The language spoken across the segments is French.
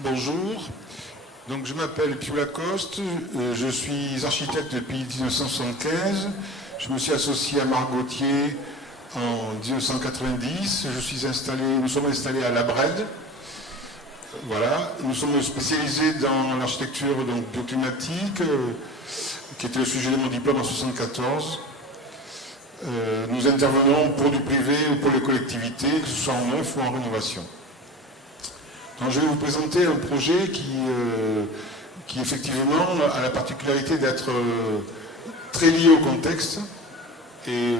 Bonjour, donc je m'appelle Pio Lacoste, je suis architecte depuis 1975, je me suis associé à Marc Gauthier en 1990, nous sommes installés à La Brède, voilà, nous sommes spécialisés dans l'architecture bioclimatique, qui était le sujet de mon diplôme en 1974. Nous intervenons pour du privé ou pour les collectivités, que ce soit en neuf ou en rénovation. Donc, je vais vous présenter un projet qui effectivement a la particularité d'être très lié au contexte et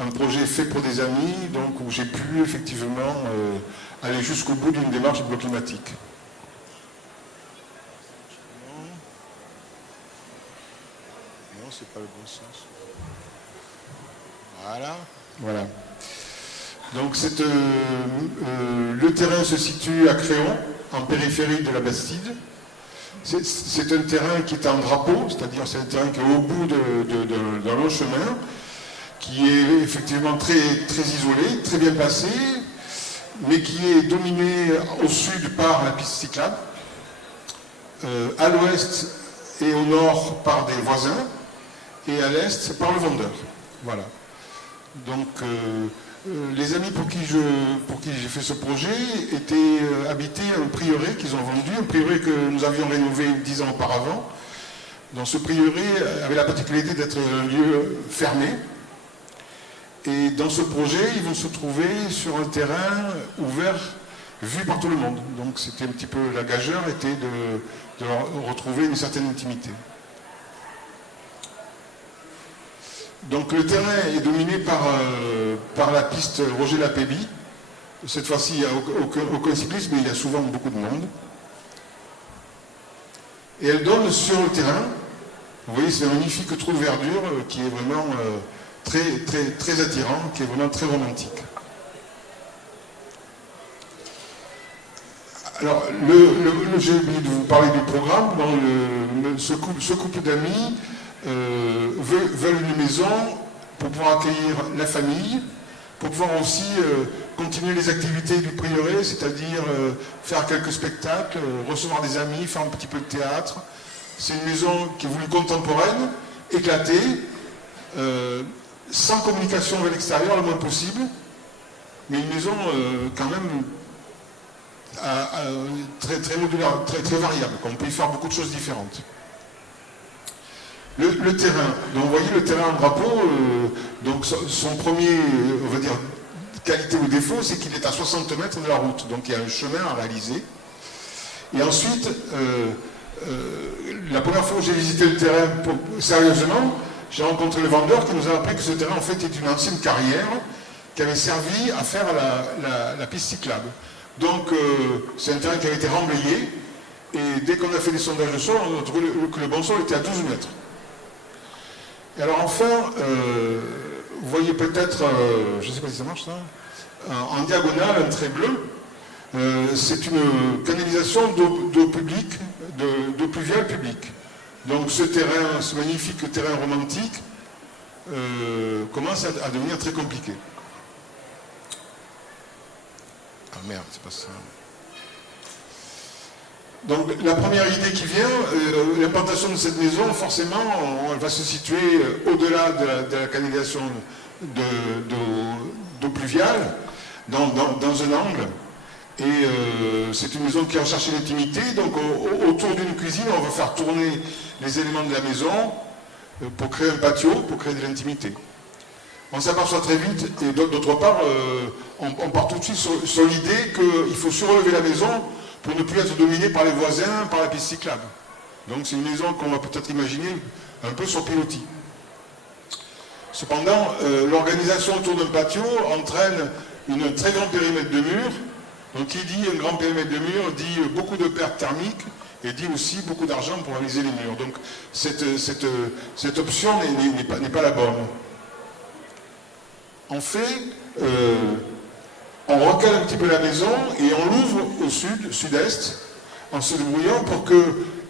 un projet fait pour des amis, donc où j'ai pu effectivement aller jusqu'au bout d'une démarche bioclimatique. Non, c'est pas le bon sens. Voilà. Donc le terrain se situe à Créon, en périphérie de la Bastide. C'est un terrain qui est en drapeau, c'est-à-dire c'est un terrain qui est au bout d'un long chemin, qui est effectivement très isolé, très bien placé, mais qui est dominé au sud par la piste cyclable, à l'ouest et au nord par des voisins, et à l'est par le vendeur. Voilà. Donc, les amis pour qui j'ai fait ce projet habitaient un prieuré qu'ils ont vendu, un prieuré que nous avions rénové 10 ans auparavant. Donc, ce prieuré avait la particularité d'être un lieu fermé. Et dans ce projet, ils vont se trouver sur un terrain ouvert, vu par tout le monde. Donc, c'était un petit peu la gageure, était de leur retrouver une certaine intimité. Donc le terrain est dominé par la piste Roger Lapéby. Cette fois-ci, il n'y a aucun cycliste, mais il y a souvent beaucoup de monde. Et elle donne sur le terrain, vous voyez, c'est un magnifique trou de verdure qui est vraiment très attirant, qui est vraiment très romantique. Alors, j'ai oublié de vous parler du programme. Ce couple d'amis veulent une maison pour pouvoir accueillir la famille, pour pouvoir aussi continuer les activités du prieuré, c'est-à-dire faire quelques spectacles, recevoir des amis, faire un petit peu de théâtre. C'est une maison qui est voulue contemporaine, éclatée, sans communication avec l'extérieur le moins possible, mais une maison quand même très modulaire, très variable, qu'on peut y faire beaucoup de choses différentes. Le terrain, donc vous voyez le terrain en drapeau, donc son premier, on va dire, qualité ou défaut, c'est qu'il est à 60 mètres de la route, donc il y a un chemin à réaliser. Et ensuite, la première fois où j'ai visité le terrain sérieusement, j'ai rencontré le vendeur qui nous a appris que ce terrain en fait est une ancienne carrière qui avait servi à faire la piste cyclable. Donc c'est un terrain qui avait été remblayé, et dès qu'on a fait des sondages de sol, on a trouvé que le bon sol était à 12 mètres. Et alors enfin, vous voyez peut-être, je ne sais pas si ça marche ça, en diagonale, un trait bleu, c'est une canalisation d'eau publique, d'eau pluviale publique. Donc ce terrain, ce magnifique terrain romantique, commence à devenir très compliqué. Ah merde, c'est pas ça. Donc la première idée qui vient, l'implantation de cette maison, forcément, elle va se situer au-delà de la canalisation d'eau pluviale, dans un angle. Et c'est une maison qui a recherché l'intimité, donc autour d'une cuisine, on va faire tourner les éléments de la maison pour créer un patio, pour créer de l'intimité. On s'aperçoit très vite, et d'autre part, on part tout de suite sur l'idée qu'il faut surrelever la maison pour ne plus être dominé par les voisins, par la piste cyclable. Donc c'est une maison qu'on va peut-être imaginer un peu sur pilotis. Cependant, l'organisation autour d'un patio entraîne un très grand périmètre de mur. Donc qui dit un grand périmètre de mur dit beaucoup de pertes thermiques et dit aussi beaucoup d'argent pour réaliser les murs. Donc cette option n'est pas la bonne. En fait, on recale un petit peu la maison et on l'ouvre au sud-est, en se débrouillant pour que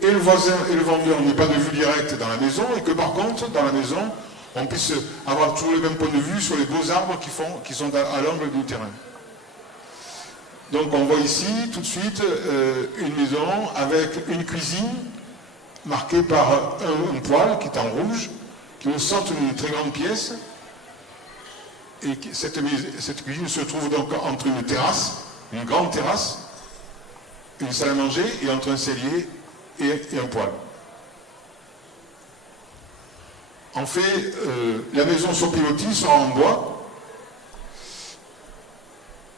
et le voisin et le vendeur n'aient pas de vue directe dans la maison, et que par contre, dans la maison, on puisse avoir toujours le même point de vue sur les beaux arbres qui sont à l'angle du terrain. Donc on voit ici tout de suite une maison avec une cuisine marquée par un poêle qui est en rouge, qui est au centre d'une très grande pièce. Et cette cuisine se trouve donc entre une terrasse, une grande terrasse, une salle à manger, et entre un cellier et un poêle. En fait, la maison sur pilotis sera en bois.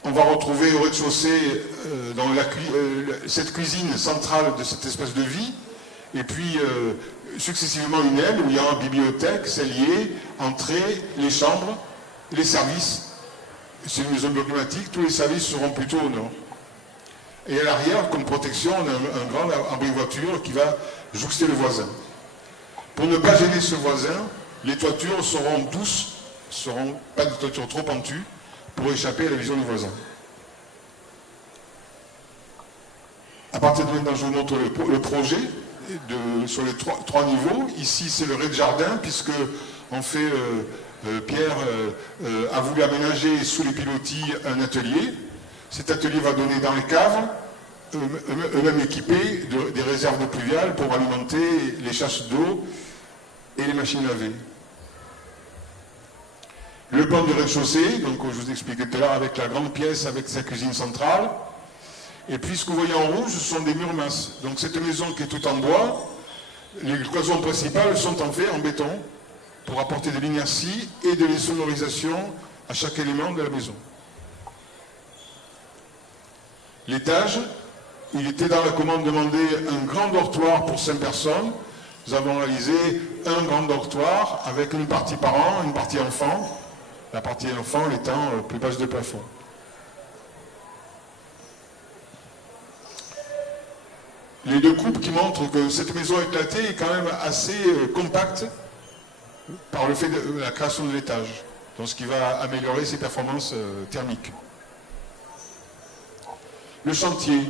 On va retrouver au rez-de-chaussée dans cette cuisine centrale de cette espèce de vie, et puis successivement une aile où il y a une bibliothèque, cellier, entrée, les chambres, les services. C'est une maison bioclimatique, tous les services seront plutôt au nord. Et à l'arrière, comme protection, on a un grand abri voiture qui va jouxter le voisin. Pour ne pas gêner ce voisin, les toitures seront douces, seront pas de toitures trop pentues, pour échapper à la vision du voisin. À partir de maintenant, je vous montre le projet sur les trois niveaux. Ici, c'est le rez-de-jardin, puisque en fait, Pierre a voulu aménager sous les pilotis un atelier. Cet atelier va donner dans les caves, eux-mêmes équipés des réserves d'eau pluviale pour alimenter les chasses d'eau et les machines lavées. Le plan du rez-de-chaussée, donc je vous expliquais tout à l'heure, avec la grande pièce, avec sa cuisine centrale. Et puis ce que vous voyez en rouge, ce sont des murs masses. Donc cette maison qui est toute en bois, les cloisons principales sont en fait en béton pour apporter de l'inertie et de l'insonorisation à chaque élément de la maison. L'étage, il était dans la commande demandé un grand dortoir pour 5 personnes. Nous avons réalisé un grand dortoir avec une partie parents, une partie enfants. La partie enfant étant plus basse de plafond. Les deux coupes qui montrent que cette maison éclatée est quand même assez compacte par le fait de la création de l'étage, donc ce qui va améliorer ses performances thermiques. Le chantier,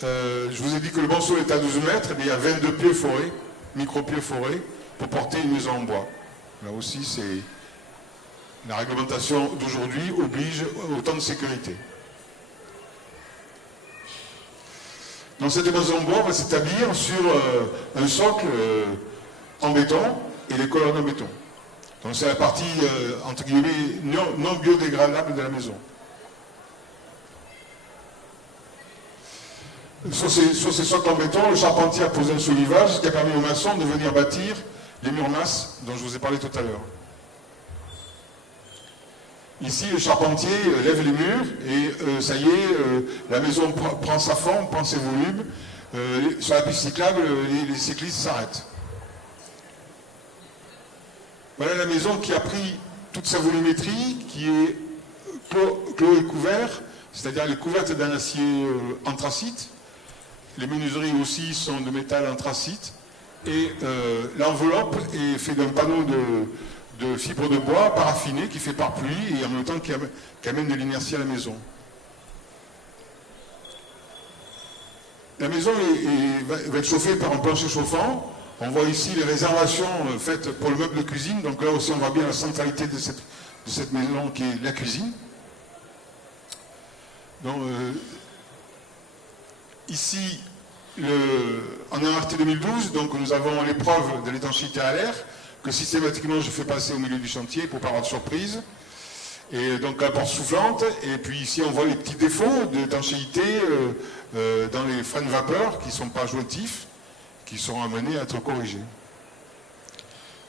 je vous ai dit que le bon sol est à 12 mètres, mais il y a 22 pieux forés, micro-pieux forés, pour porter une maison en bois. Là aussi, c'est... La réglementation d'aujourd'hui oblige autant de sécurité. Dans cette maison en bois, on va s'établir sur un socle en béton et les colonnes en béton. Donc c'est la partie, entre guillemets, non biodégradable de la maison. Sur ces socles en béton, le charpentier a posé un soulivage qui a permis aux maçons de venir bâtir les murs masses dont je vous ai parlé tout à l'heure. Ici, le charpentier lève les murs et ça y est, la maison prend sa forme, prend ses volumes. Sur la piste cyclable, les cyclistes s'arrêtent. Voilà la maison qui a pris toute sa volumétrie, qui est clos et couvert, c'est-à-dire elle est couverte d'un acier anthracite. Les menuiseries aussi sont de métal anthracite. Et l'enveloppe est faite d'un panneau de fibres de bois paraffiné qui fait par pluie et en même temps qui amène de l'inertie à la maison. La maison va être chauffée par un plancher chauffant. On voit ici les réservations faites pour le meuble de cuisine. Donc là aussi on voit bien la centralité de cette maison qui est la cuisine. Donc, ici, en ART 2012, donc nous avons l'épreuve de l'étanchéité à l'air que systématiquement je fais passer au milieu du chantier pour pas avoir de surprise. Et donc la porte soufflante, et puis ici on voit les petits défauts d'étanchéité dans les freins de vapeur qui ne sont pas jointifs, qui seront amenés à être corrigés.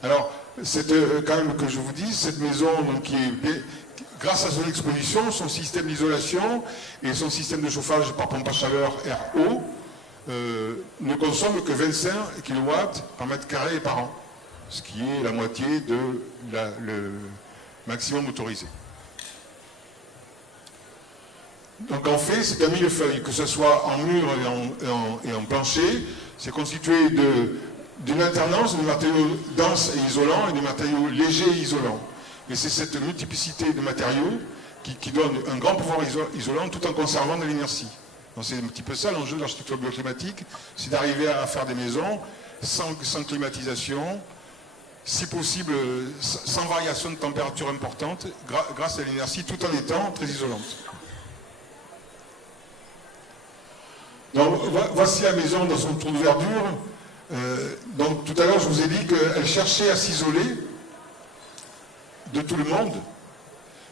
Alors, c'est quand même que je vous dis, cette maison donc, qui est, grâce à son exposition, son système d'isolation et son système de chauffage par pompe à chaleur RO ne consomme que 25 kW par mètre carré et par an, ce qui est la moitié de le maximum autorisé. Donc en fait, c'est un millefeuille, que ce soit en mur et en plancher, c'est constitué d'une alternance de matériaux denses et isolants et de matériaux légers et isolants. Et c'est cette multiplicité de matériaux qui donne un grand pouvoir isolant tout en conservant de l'inertie. Donc c'est un petit peu ça l'enjeu de l'architecture bioclimatique, c'est d'arriver à faire des maisons sans climatisation, si possible sans variation de température importante, grâce à l'inertie tout en étant très isolante. Donc voici la maison dans son tour de verdure. Donc tout à l'heure je vous ai dit qu'elle cherchait à s'isoler de tout le monde.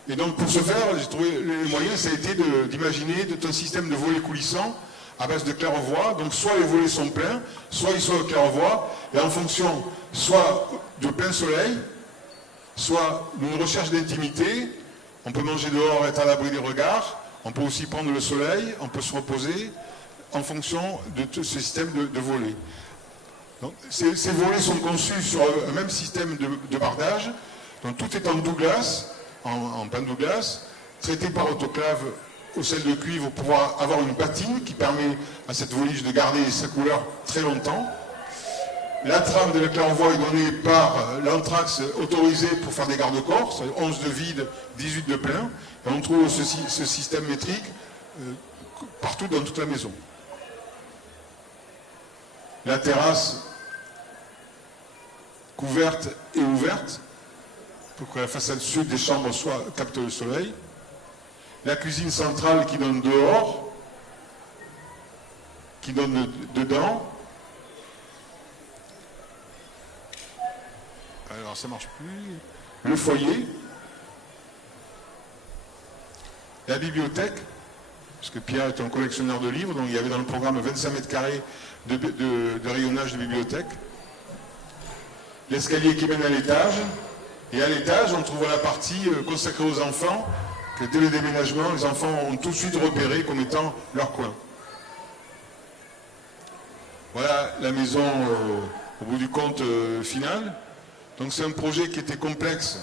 Et donc pour ce faire, j'ai trouvé les moyens, ça a été d'imaginer un système de volets coulissants à base de claire-voie. Donc soit les volets sont pleins, soit ils sont au claire-voie, et en fonction soit de plein soleil, soit d'une recherche d'intimité, on peut manger dehors, être à l'abri des regards, on peut aussi prendre le soleil, on peut se reposer en fonction de ce système de volets. Donc, ces volets sont conçus sur un même système de bardage, donc tout est en Douglas, en pain Douglas, traité par autoclave au sel de cuivre pour pouvoir avoir une patine qui permet à cette volige de garder sa couleur très longtemps. La trame de la claire-voie est donnée par l'anthrax autorisé pour faire des garde-corps, c'est-à-dire 11 de vide, 18 de plein, et on trouve ce système métrique partout dans toute la maison. La terrasse couverte et ouverte pour que la façade sud des chambres capte le soleil. La cuisine centrale qui donne dehors, qui donne dedans. Alors ça marche plus. Le foyer. La bibliothèque, parce que Pierre est un collectionneur de livres, donc il y avait dans le programme 25 mètres carrés de rayonnage de bibliothèque. L'escalier qui mène à l'étage. Et à l'étage, on trouve la partie consacrée aux enfants, que dès le déménagement, les enfants ont tout de suite repéré comme étant leur coin. Voilà la maison au bout du compte final. Donc c'est un projet qui était complexe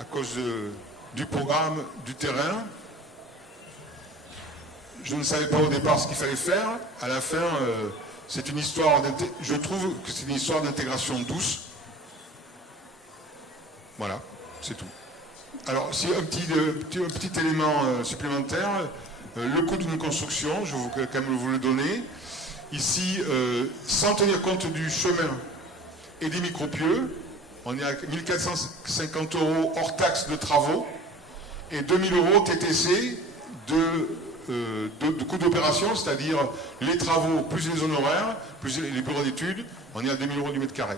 à cause du programme, du terrain. Je ne savais pas au départ ce qu'il fallait faire. À la fin, c'est une histoire je trouve que c'est une histoire d'intégration douce. Voilà, c'est tout. Alors, si un petit élément supplémentaire, le coût d'une construction, je vais quand même vous le donner. Ici, sans tenir compte du chemin et des micropieux, on est à 1 450 € hors taxe de travaux et 2 000 € TTC de coût d'opération, c'est-à-dire les travaux plus les honoraires, plus les bureaux d'études, on est à 2 000 € du mètre carré.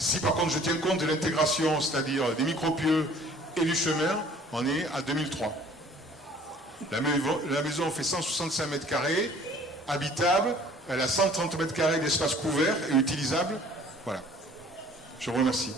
Si par contre je tiens compte de l'intégration, c'est-à-dire des micropieux et du chemin, on est à 2003. La maison fait 165 mètres carrés, habitable, elle a 130 mètres carrés d'espace couvert et utilisable. Voilà. Je vous remercie.